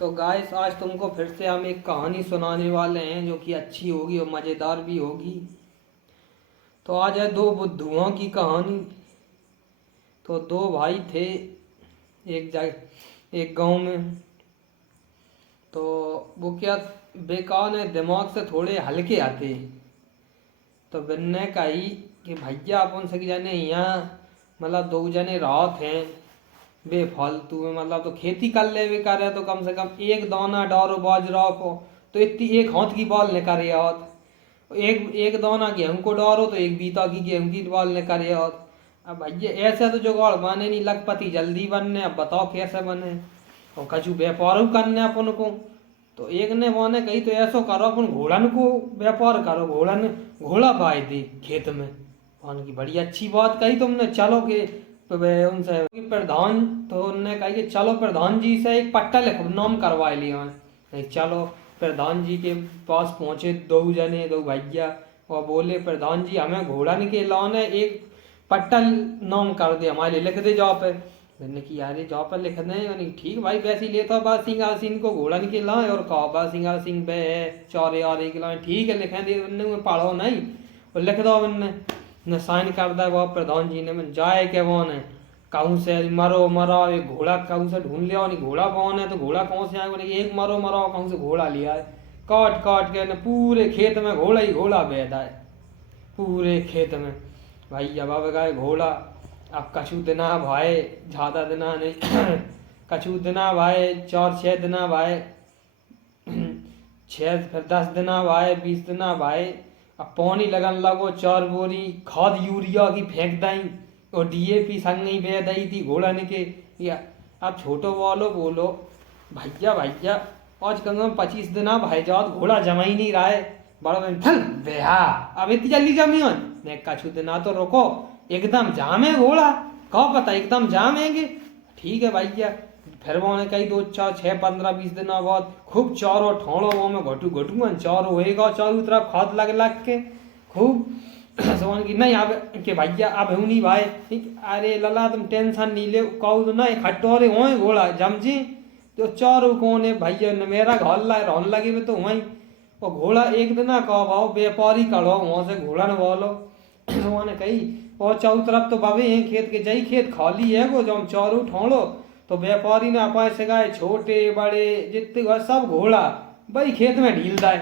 तो गाइस आज तुमको फिर से हम एक कहानी सुनाने वाले हैं जो कि अच्छी होगी और मज़ेदार भी होगी। तो आज है दो बुद्धुओं की कहानी। तो दो भाई थे एक जगह एक गांव में। तो वो क्या बेकार ने दिमाग से थोड़े हल्के आते। तो बनने कही कि भैया अपन से जाने यहाँ मतलब दो जने रात हैं बेफालतू में मतलब तो खेती कर ले भी करे तो कम से कम एक दाना डारो बाजरा को तो इतनी एक हाथ की बाल निकाले हाथ एक एक दाना गेहूं को डारो तो एक बीता की गेहूं की बाल निकाले हाथ। अब भैया ऐसे तो जुगाड़ बने नहीं लखपति जल्दी बनने अब बताओ कैसे बने और कछु व्यापार करने अपन को। तो एक ने वो ने कही तो ऐसो करो अपन घोड़न को व्यापार करो घोड़न घोड़ा पाए दे खेत में। उनकी बड़ी अच्छी बात कही तुमने चलो के तो वे उनसे कि प्रधान तो उनने कहा कि चलो प्रधान जी से एक पट्टा लिखो नाम करवा लिया। नहीं चलो प्रधान जी के पास पहुंचे दो जने दो भैया और बोले प्रधान जी हमें घोड़ा के लाने एक पट्टा नाम कर दे हमारे लिए लिख दे जाओ पे। मैंने कि यार जाओ पर लिख दें यानी ठीक भाई वैसे ही लेता बा सिंह सिंह को घोड़ा के लाए और कहा बा सिंह बे चौरे और एक लाए ठीक है लिखें दे में पढ़ो नहीं और लिख दो मैंने साइन कर दिया वो प्रधान जी ने मैं जाए के वो ने कहूँ से मरो मरो एक घोड़ा कहूँ से ढूंढ लिया नहीं घोड़ा कौन है तो घोड़ा कौन से आए एक मरो मरो कहूँ से घोड़ा लिया है काट काट के पूरे खेत में घोड़ा ही घोड़ा बैठा है पूरे खेत में। भाई अब गए घोड़ा अब कछु दिना भाई ज़्यादा दिना नहीं कछु दिना भाई 4-6 दिना भाई 6 फिर 10 दिना भाई 20 दिना भाई अब पानी लगन लगो 4 बोरी खाद यूरिया की फेंक दई और डीएपी संग ही बह दई थी घोड़ा के या अब छोटो वालो बोलो भैया भैया आज कम से कम 25 दिना भाई जाओ घोड़ा जमा ही नहीं रहा है बड़ा थल बेहा अब इतनी जल्दी जमी हो मैं कछु दिना तो रोको एकदम जामे घोड़ा कहो पता एकदम जामेंगे ठीक है भैया। फिर वो ने कही 2-4-6-15-20 दिन बाद खूब चारों ठोड़ो वो में घटू घटू चारों होएगा चारों तरफ खाद लग लग के खूब सोन की नहीं अब के भैया अब हूँ नहीं भाई ठीक अरे लला तुम टेंशन नहीं ले कहू तो नहीं खटोरे हो घोड़ा जमजी तो चारों कौन है भैया ने मेरा घर ला रोन लगे में तो वहीं और घोड़ा एक दिन कहो भाव व्यापारी करो वहां से घोड़ा न बोलो उन्होंने कही और चारों तरफ तो बाबे हैं खेत के जई खेत खाली है वो जो हम चारों ठोड़ो तो व्यापारी ने अपाए से गाय छोटे बड़े जितने हुआ सब घोड़ा भाई खेत में ढील दाए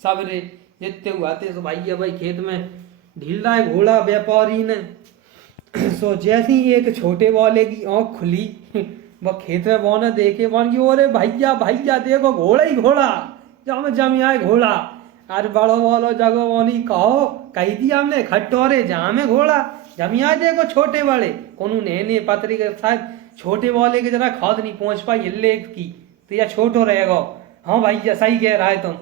सब रे जितने हुआ थे तो भाई भाई खेत में ढील दाए घोड़ा व्यापारी ने सो जैसे ही एक छोटे वाले की आँख खुली वह खेत में वो ने देखे वन की अरे भैया भैया देखो घोड़ा ही घोड़ा जम जम आए घोड़ा अरे बड़ो वालो जगह वो नहीं कहो कही दी हमने खट्टोरे जामे घोड़ा जमिया देखो छोटे वाले कोनू ने पत्री के शायद छोटे वाले के जरा खाद नहीं पहुंच पाई लेक की तो या छोटो रहेगा। हाँ भैया सही कह रहा है तुम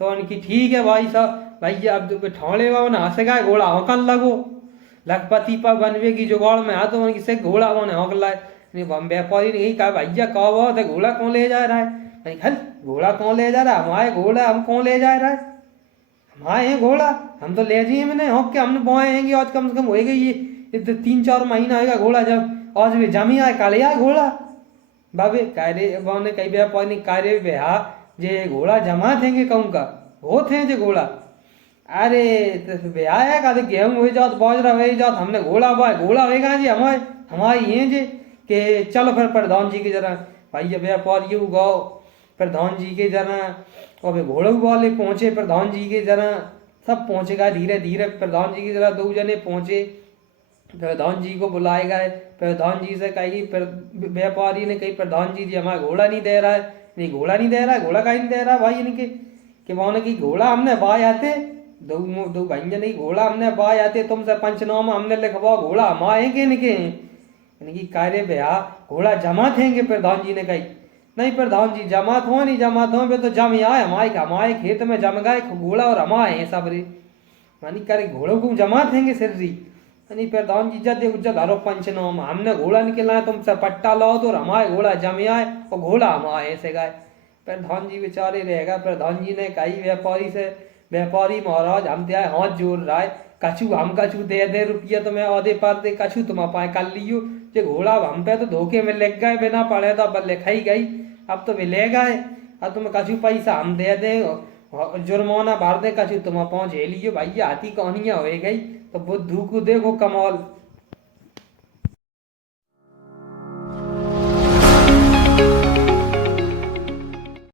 तो उनकी ठीक है भाई साहब भैया अब ठौले बाबा हंस गए घोड़ा हौकन लगो लखपति पर बनवे की जुगाड़ में आ तो उनकी से घोड़ा वो हौक लाए व्यापारी ने यही कहा भैया कहो तो घोड़ा कौन ले जा रहा है हल घोड़ा कौन ले जा रहा है हमारे घोड़ा हम कौन ले जा रहा है हमारे हैं घोड़ा हम तो ले जाइए मैंने हौक के हमने बोए हैं आज कम से कम हो गई ये 3-4 महीना आएगा घोड़ा जब आज भी जमी आए काले आए घोड़ा बाबे कार्य ने कई व्यापारी नहीं कार्य बेहा जे घोड़ा जमा थे कहूँ का वो थे जे घोड़ा अरे तो बेहा है का गेहूँ हो जाओ बाजरा हो जाओ हमने घोड़ा बाय घोड़ा होएगा जी हमारे हमारी ये जे के चलो फिर प्रधान जी के जरा भाई व्यापारी गाओ प्रधान जी के जरा और घोड़े वाले पहुंचे प्रधान जी के जरा सब पहुंचेगा धीरे धीरे प्रधान जी की जरा 2 जने पहुंचे प्रधान जी को बुलाए गए प्रधान जी से कही व्यापारी ने कही प्रधान जी हमारा घोड़ा नहीं दे रहा है नहीं घोड़ा नहीं दे रहा है घोड़ा कहीं नहीं दे रहा भाई इनके कि वो ने की घोड़ा हमने बाय आते दो भाई नहीं घोड़ा हमने बाय आते तुमसे पंचनामा हमने लिखवा घोड़ा हमारे के इनके इनकी कार्य भैया घोड़ा जमा थेंगे प्रधान जी ने कही नहीं प्रधान जी जमात हो नहीं जमात हो तो जम आए हमारे खेत में जम गए घोड़ा और हमारे हैं सब रे मानी करे घोड़ों को जमा देंगे सिर री नहीं प्रधान जी जद उज्जत हरो पंचनामा हमने घोड़ा निकला तुमसे पट्टा लाओ तो हमारे घोड़ा जम आए और घोड़ा हमारे ऐसे गए। प्रधान जी बेचारे रहेगा प्रधान जी ने कही व्यापारी से व्यापारी महाराज हम ते हाथ जोड़ रहा है कछु हम कछु दे रुपया तुम्हें औदे पर दे कछु तुम अपाए कर लियो जे घोड़ा हम पे तो धोखे में लग गए बिना पड़े तो अब लिखाई गई अब तो वे ले गए। अब तुम्हें कछु पैसा हम दे दे, जुर्माना भर दे, कछु तुम पहुंचे लियो भैया, हाथी कहानियां हो गई। तो बुद्धू को देखो कमाल।